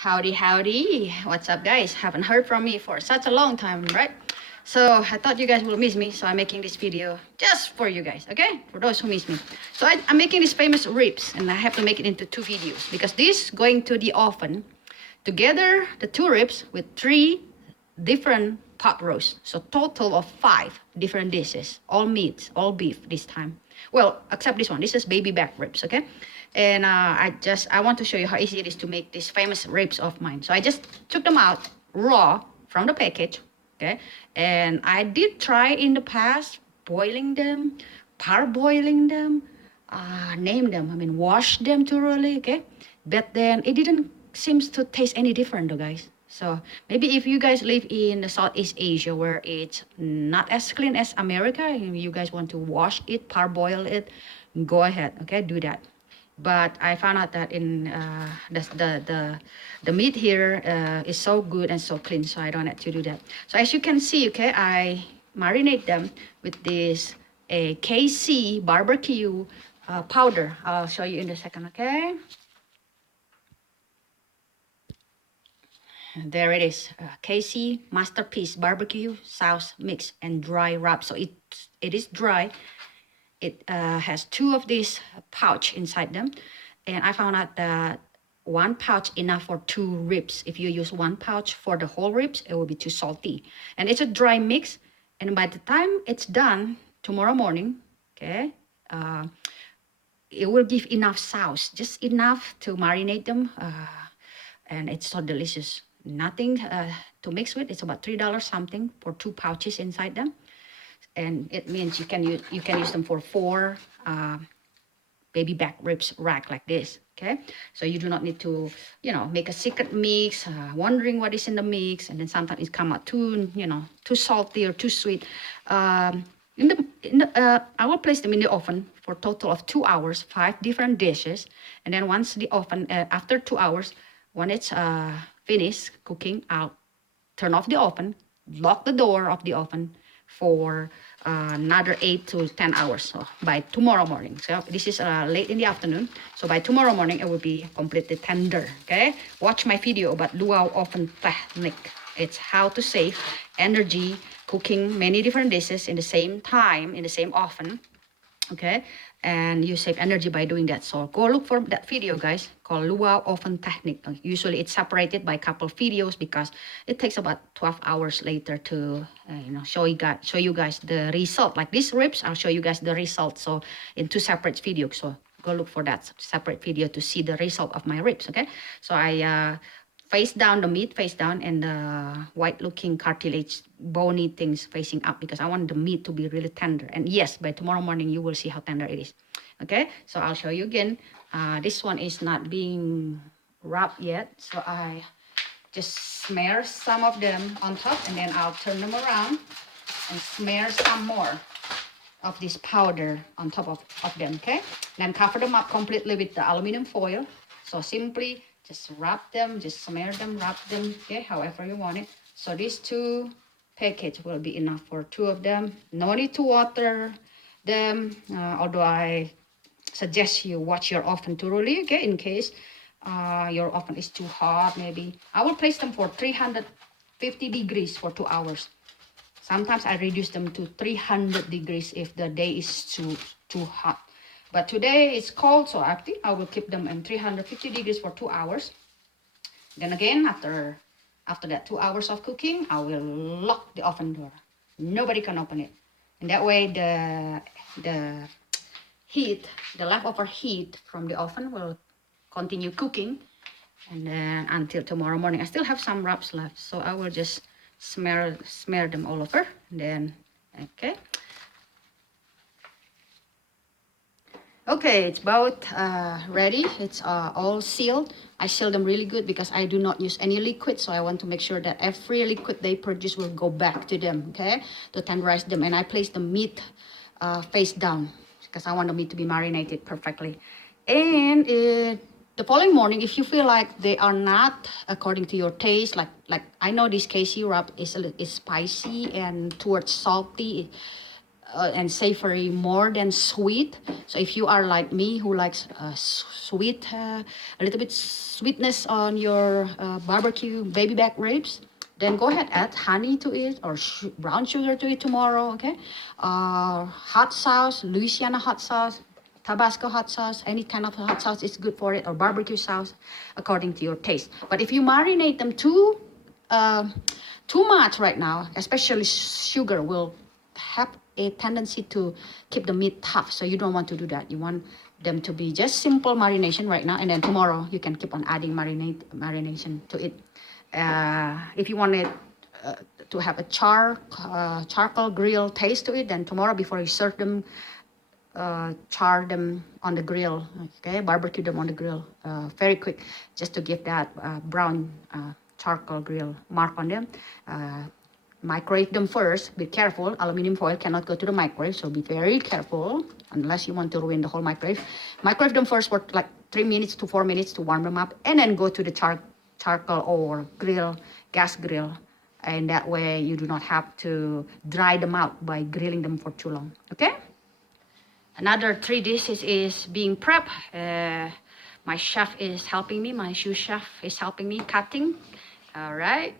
Howdy, howdy. What's up, guys? Haven't heard from me for such a long time, right? So I thought you guys will miss me, so I'm making this video just for you guys, okay? For those who miss me. So I'm making this famous ribs, and I have to make it into 2 videos because this going to the oven together, the 2 ribs with 3 different pot roasts. So total of 5 different dishes, all meats, all beef this time. Well, except this one. This is baby back ribs, okay? And I want to show you how easy it is to make these famous ribs of mine. So I just took them out raw from the package, okay? And I did try in the past boiling them, parboiling them, name them, wash them thoroughly, okay? But then it didn't seems to taste any different though, guys. So maybe if you guys live in the Southeast Asia where it's not as clean as America, and you guys want to wash it, parboil it, go ahead, okay, do that. But I found out that in the meat here is so good and so clean, so I don't have to do that. So as you can see, okay, I marinate them with this a KC barbecue powder. I'll show you in a second, okay? There it is, KC Masterpiece Barbecue Sauce Mix and Dry Wrap. So it is dry. It has 2 of these pouch inside them, and I found out that 1 pouch enough for 2 ribs. If you use 1 pouch for the whole ribs, it will be too salty. And it's a dry mix, and by the time it's done tomorrow morning, okay, it will give enough sauce, just enough to marinate them, and it's so delicious. Nothing to mix with. It's about $3 something for 2 pouches inside them, and it means you can use them for 4 baby back ribs rack like this. Okay, so you do not need to make a secret mix, wondering what is in the mix, and then sometimes it come out too too salty or too sweet. I will place them in the oven for a total of 2 hours, 5 different dishes, and then once the oven after 2 hours, when it's finished cooking, I'll turn off the oven, lock the door of the oven for another 8 to 10 hours, so by tomorrow morning. So this is late in the afternoon, so by tomorrow morning it will be completely tender. Okay, watch my video about luau oven technique. It's how to save energy cooking many different dishes in the same time in the same oven, okay, and you save energy by doing that. So go look for that video, guys, called luau oven technique. Usually it's separated by a couple videos because it takes about 12 hours later to show you guys the result. Like these ribs, I'll show you guys the result, so in 2 separate videos. So go look for that separate video to see the result of my ribs. Okay, so I face down, the meat face down, and the white looking cartilage bony things facing up, because I want the meat to be really tender. And yes, by tomorrow morning you will see how tender it is. Okay, so I'll show you again. This one is not being wrapped yet, so I just smear some of them on top, and then I'll turn them around and smear some more of this powder on top of them. Okay, then cover them up completely with the aluminum foil. So simply just wrap them, just smear them, wrap them, okay, however you want it. So these 2 packets will be enough for 2 of them. No need to water them, although I suggest you watch your oven thoroughly, okay, in case your oven is too hot. Maybe I will place them for 350 degrees for 2 hours. Sometimes I reduce them to 300 degrees if the day is too hot. But today it's cold, so I think I will keep them in 350 degrees for 2 hours. Then again, after that 2 hours of cooking, I will lock the oven door. Nobody can open it. And that way the heat, the leftover heat from the oven will continue cooking. And then until tomorrow morning, I still have some wraps left, so I will just smear them all over. And then, okay. Okay, it's about ready. It's all sealed. I seal them really good because I do not use any liquid, so I want to make sure that every liquid they produce will go back to them, okay, to tenderize them. And I place the meat face down because I want the meat to be marinated perfectly. And the following morning, if you feel like they are not according to your taste, like I know this KC wrap is spicy and towards salty, and savory more than sweet. So if you are like me who likes sweet, a little bit sweetness on your barbecue baby back ribs, then go ahead, add honey to it or brown sugar to it tomorrow, okay? Hot sauce, Louisiana hot sauce, Tabasco hot sauce, any kind of hot sauce is good for it, or barbecue sauce, according to your taste. But if you marinate them too much right now, especially sugar will have a tendency to keep the meat tough. So you don't want to do that. You want them to be just simple marination right now, and then tomorrow you can keep on adding marination to it. If you want it to have a charcoal grill taste to it, then tomorrow before you serve them, char them on the grill, okay? Barbecue them on the grill very quick, just to give that brown charcoal grill mark on them. Microwave them first. Be careful. Aluminum foil cannot go to the microwave, so be very careful unless you want to ruin the whole microwave. Microwave them first for like 3 minutes to 4 minutes to warm them up, and then go to the charcoal or grill, gas grill, and that way you do not have to dry them out by grilling them for too long. Okay. Another 3 dishes is being prepped. My chef is helping me. My sous chef is helping me cutting. All right.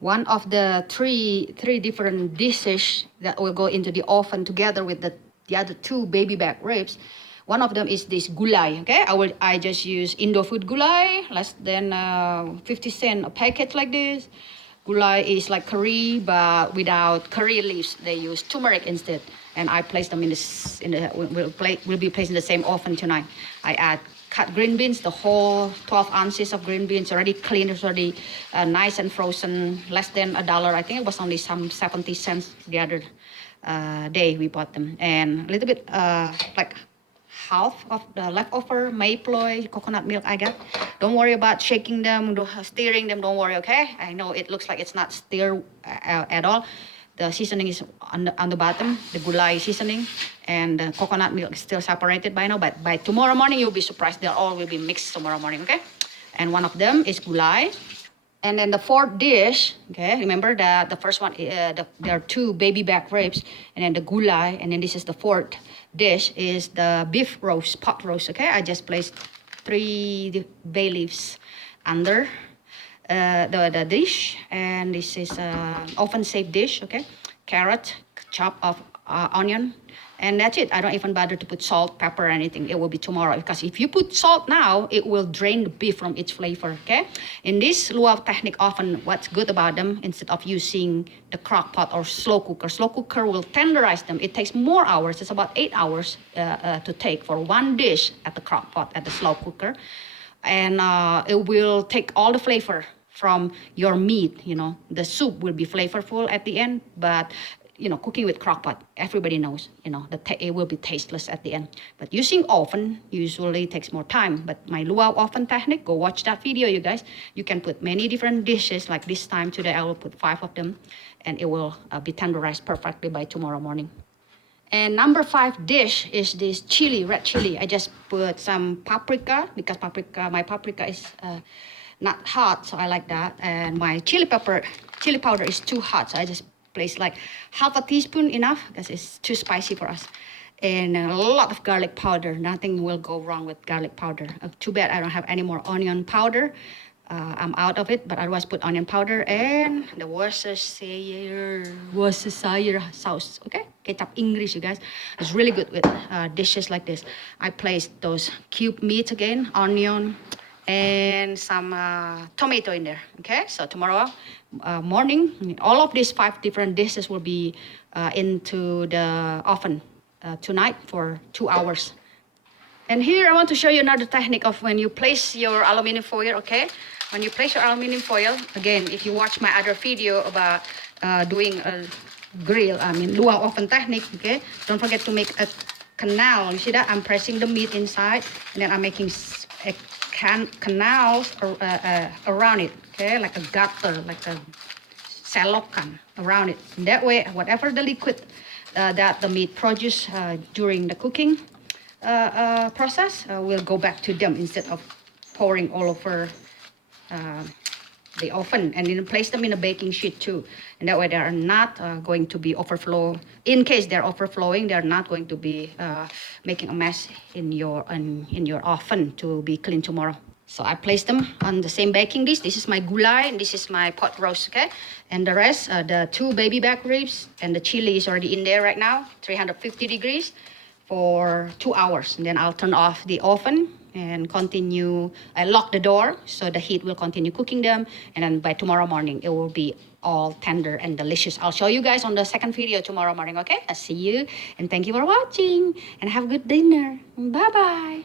One of the three different dishes that will go into the oven together with the other 2 baby back ribs. One of them is this gulai. Okay, I just use Indofood gulai, less than 50 cents a packet like this. Gulai is like curry, but without curry leaves. They use turmeric instead. And I place them will be placed in the same oven tonight. I add cut green beans, the whole 12 ounces of green beans, already cleaned, already nice and frozen, less than $1. I think it was only some 70 cents the other day we bought them. And a little bit like half of the leftover Mayploy coconut milk I got. Don't worry about shaking them, stirring them, don't worry, okay? I know it looks like it's not stirred at all. The seasoning is on the bottom, the gulai seasoning, and the coconut milk is still separated by now. But by tomorrow morning, you'll be surprised. They all will be mixed tomorrow morning, okay? And one of them is gulai. And then the 4th dish, okay? Remember that the first one, there are 2 baby back ribs, and then the gulai, and then this is the 4th dish, is the beef roast, pot roast, okay? I just placed 3 bay leaves under the dish, and this is oven safe dish, okay? Carrot, chop of onion, and that's it. I don't even bother to put salt, pepper, or anything. It will be tomorrow, because if you put salt now, it will drain the beef from its flavor, okay? In this Luau Technique oven, what's good about them, instead of using the crock pot or slow cooker will tenderize them. It takes more hours. It's about 8 hours to take for one dish at the crock pot, at the slow cooker. And it will take all the flavor from your meat. The soup will be flavorful at the end, but cooking with crock pot, everybody knows, it will be tasteless at the end. But using oven usually takes more time. But my luau oven technique, go watch that video, you guys. You can put many different dishes. Like this time today, I will put 5 of them, and it will be tenderized perfectly by tomorrow morning. And number 5 dish is this red chili. I just put some paprika, because my paprika is not hot, so I like that. And my chili powder is too hot, so I just place like half a teaspoon enough, because it's too spicy for us. And a lot of garlic powder. Nothing will go wrong with garlic powder. Too bad I don't have any more onion powder. I'm out of it, but otherwise put onion powder and the Worcestershire sauce, okay? Ketchup English, you guys. It's really good with dishes like this. I placed those cube meat again, onion, and some tomato in there, okay? So tomorrow morning, all of these 5 different dishes will be into the oven tonight for 2 hours. And here I want to show you another technique of when you place your aluminum foil, okay? When you place your aluminum foil, again, if you watch my other video about doing a luau oven technique, okay? Don't forget to make a canal. You see that? I'm pressing the meat inside, and then I'm making canals around it, okay? Like a gutter, like a selokan around it. And that way, whatever the liquid that the meat produces during the cooking will go back to them instead of pouring all over the oven, and then place them in a baking sheet too, and that way they are not going to be overflow. In case they're overflowing, they're not going to be making a mess in your oven to be cleaned tomorrow. So I place them on the same baking dish. This is my gulai and this is my pot roast, okay? And the rest, the 2 baby back ribs and the chili is already in there right now, 350 degrees for 2 hours. And then I'll turn off the oven and continue. I lock the door so the heat will continue cooking them, and then by tomorrow morning it will be all tender and delicious. I'll show you guys on the second video tomorrow morning, okay? I'll see you, and thank you for watching, and have a good dinner. Bye bye.